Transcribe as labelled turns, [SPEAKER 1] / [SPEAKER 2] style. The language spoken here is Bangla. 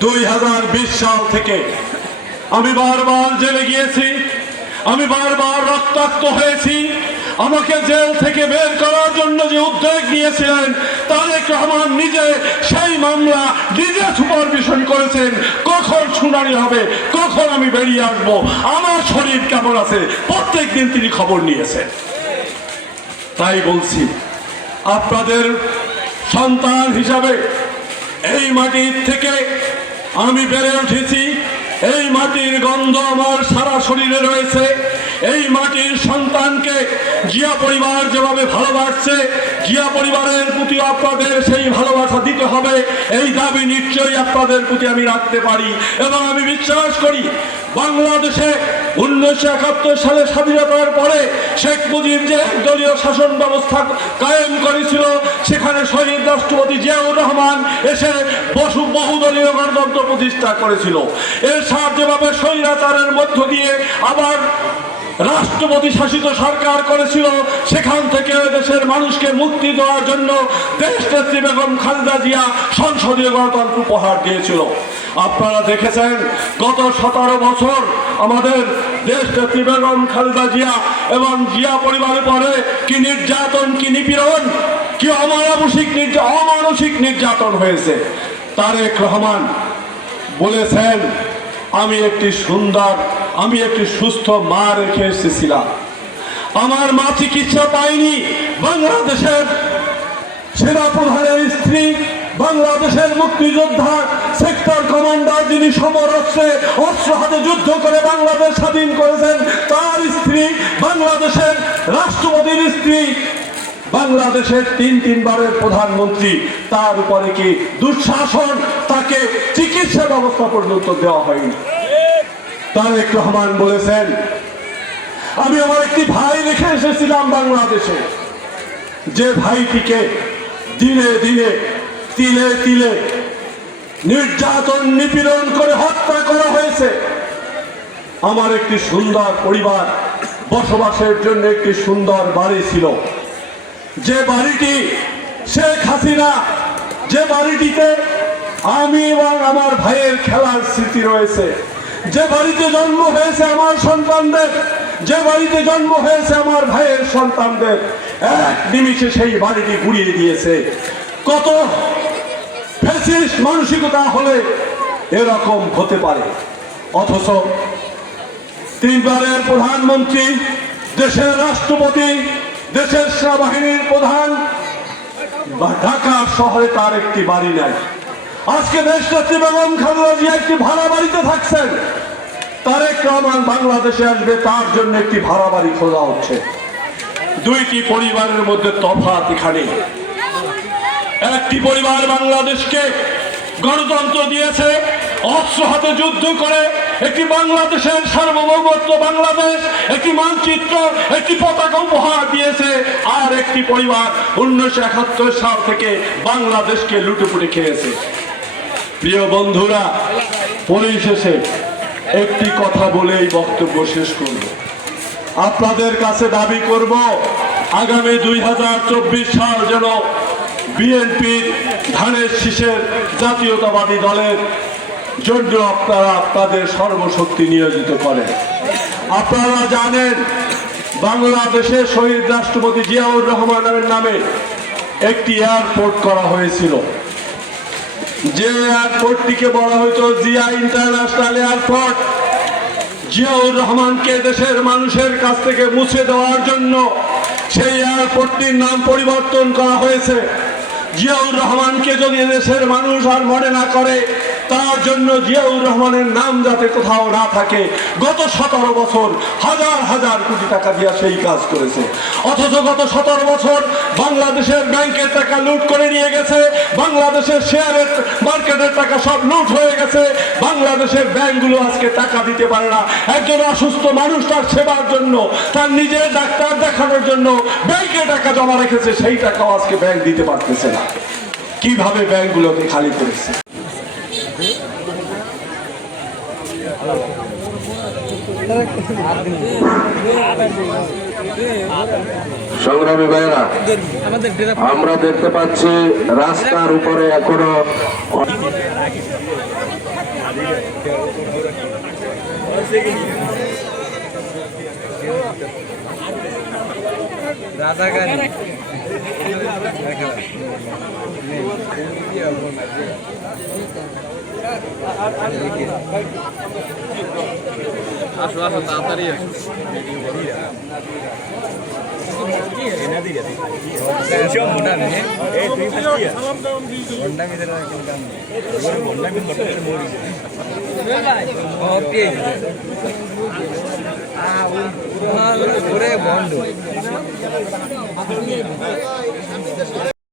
[SPEAKER 1] দুই হাজার বিশ সাল থেকে আমি বারবার জেলে গিয়েছি, আমি বারবার রক্তাক্ত হয়েছি। আমাকে জেল থেকে বের করার জন্য যে উদ্যোগ নিয়েছিলেন, তারেক রহমান নিজে সেই মামলা নিজে সুপারভিশন করেছেন। কখন শুনানি হবে, কখন আমি বেরিয়ে আসব, আমার শরীর কেমন আছে? প্রত্যেক দিন তিনি খবর নিয়েছেন। তাই বলছি, আপনাদের সন্তান হিসাবে এই মাটির থেকে আমি বেড়ে উঠেছি এই মাটির গন্ধ আমার সারা শরীরে রয়েছে। এই মাটির সন্তানকে জিয়া পরিবার যেভাবে ভালোবাসছে, জিয়া পরিবারের প্রতি আপনাদের সেই ভালোবাসা দিতে হবে। এই দাবি নিশ্চয়ই আপনাদের প্রতি আমি রাখতে পারি এবং আমি বিশ্বাস করি, বাংলাদেশে উনিশশো একাত্তর সালে স্বাধীনতার পরে শেখ মুজিব যে দলীয় শাসন ব্যবস্থা কায়েম করেছিল, সেখানে শহীদ রাষ্ট্রপতি জিয়াউর রহমান এসে বসু বহুদলীয় গণতন্ত্র প্রতিষ্ঠা করেছিল। এর সাথে যেভাবে স্বৈরাচারের মধ্য দিয়ে আবার রাষ্ট্রপতি শাসিত সরকার করেছিল, সেখান থেকে দেশের মানুষকে মুক্তি দেওয়ার জন্য দেশ নেত্রী বেগম খালেদা জিয়া সংসদীয় গণতন্ত্র উপহার দিয়েছিল। আপনারা দেখেছেন, গত সতেরো বছর আমাদের দেশ নেত্রী বেগম খালেদা জিয়া এবং জিয়া পরিবারের পরে কি নির্যাতন, কি নিপীড়ন, কি অমানসিক নির্যা অমানসিক নির্যাতন হয়েছে। তারেক রহমান বলেছেন, আমি একটি সুন্দর আমি একটি সুস্থ মা রেখে এসেছিলাম। আমার মা চিকিৎসা পাইনি বাংলাদেশের সেনা প্রধানের স্ত্রী, বাংলাদেশের মুক্তিযোদ্ধা, সেক্টর কমান্ডার যিনি সমরস্ত্রে অস্ত্র হাতে যুদ্ধ করে বাংলাদেশ স্বাধীন করেছেন, তার স্ত্রী, বাংলাদেশের রাষ্ট্রপতির স্ত্রী, বাংলাদেশের তিন তিনবারের প্রধানমন্ত্রী, তার উপরে কি দুঃশাসন তাকে চিকিৎসা ব্যবস্থা পর্যন্ত দেওয়া হয়নি? তারেক রহমান বলেছেন, আমি আমার একটি ভাই রেখে এসেছিলাম বাংলাদেশে। যে ভাইটিকে দিনে দিনে, তিলে তিলে নির্যাতন, নিপীড়ন করে হত্যা করা হয়েছে। আমার একটি সুন্দর পরিবার বসবাসের জন্য একটি সুন্দর বাড়ি ছিল। যে বাড়িটি শেখ হাসিনা, যে বাড়িটিতে আমি এবং আমার ভাইয়ের খেলার স্মৃতি রয়েছে। যে বাড়িতে জন্ম হয়েছে আমার সন্তানদের, যে বাড়িতে জন্ম হয়েছে আমার ভাইয়ের সন্তানদের, এক নিমিষে সেই বাড়িটি গুড়িয়ে দিয়েছে। কত ফ্যাসিস্ট মানসিকতা হলে এরকম হতে পারে। অথচ তিনবারের প্রধানমন্ত্রী, দেশের রাষ্ট্রপতি, দেশের সেনাবাহিনীর প্রধান ঢাকা শহরে তার একটি বাড়ি নাই। আজকে দেশ নেত্রী বেগম খালেদা জিয়া একটি ভাড়া বাড়িতে থাকছেন। তারেক রহমান বাংলাদেশে আসবে, তার জন্য একটি ভাড়া বাড়ি খোঁজা হচ্ছে। দুইটি পরিবারের মধ্যে তফাৎ এখানে। একটি পরিবার বাংলাদেশকে গণতন্ত্র দিয়েছে, অস্ত্র হাতে যুদ্ধ করে, একটি বাংলাদেশের সার্বভৌমত্ব বাংলাদেশ, একটি মানচিত্র, একটি পতাকা উপহার দিয়েছে, আর একটি পরিবার উনিশশো একাত্তর সাল থেকে বাংলাদেশকে লুটেপুটে খেয়েছে। প্রিয় বন্ধুরা পরিশেষে একটি কথা বলেই বক্তব্য শেষ করব। আপনাদের কাছে দাবি করব, আগামী দুই চব্বিশ সাল যেন বিএনপির ধানের শীষের জাতীয়তাবাদী দলের জন্য আপনারা আপনাদের সর্বশক্তি নিয়োজিত করেন। আপনারা জানেন বাংলাদেশের শহীদ রাষ্ট্রপতি জিয়াউর রহমানের নামে একটি এয়ারপোর্ট করা হয়েছিল। যে এয়ারপোর্টটিকে বলা হতো জিয়া ইন্টারন্যাশনাল এয়ারপোর্ট, জিয়াউর রহমানকে দেশের মানুষের কাছ থেকে মুছে দেওয়ার জন্য সেই এয়ারপোর্টটির নাম পরিবর্তন করা হয়েছে। জিয়াউর রহমানকে যদি দেশের মানুষ আর মনে না করে তার জন্য জিয়াউর রহমানের নাম যাতে কোথাও না থাকে, গত সতেরো বছর হাজার হাজার কোটি টাকা দিয়ে সেই কাজ করেছে। অথচ গত সতেরো বছর বাংলাদেশের ব্যাংকের টাকা লুট করে নিয়ে গেছে, বাংলাদেশের শেয়ারের মার্কেটের টাকা সব লুট হয়ে গেছে, বাংলাদেশের ব্যাংকগুলো আজকে টাকা দিতে পারে না। একজন অসুস্থ মানুষ তার সেবার জন্য, তার নিজের ডাক্তার দেখানোর জন্য ব্যাংকে টাকা জমা রেখেছে, সেই টাকাও আজকে ব্যাংক দিতে পারতেছে না। কীভাবে ব্যাংকগুলোকে খালি করেছে?
[SPEAKER 2] সংগ্রামী ভাইরা আমরা দেখতে পাচ্ছি রাস্তার উপরে এখনও
[SPEAKER 3] রাধাকানি আসো আসো তাড়াতাড়ি আসো ঘণ্টা বন্ধ।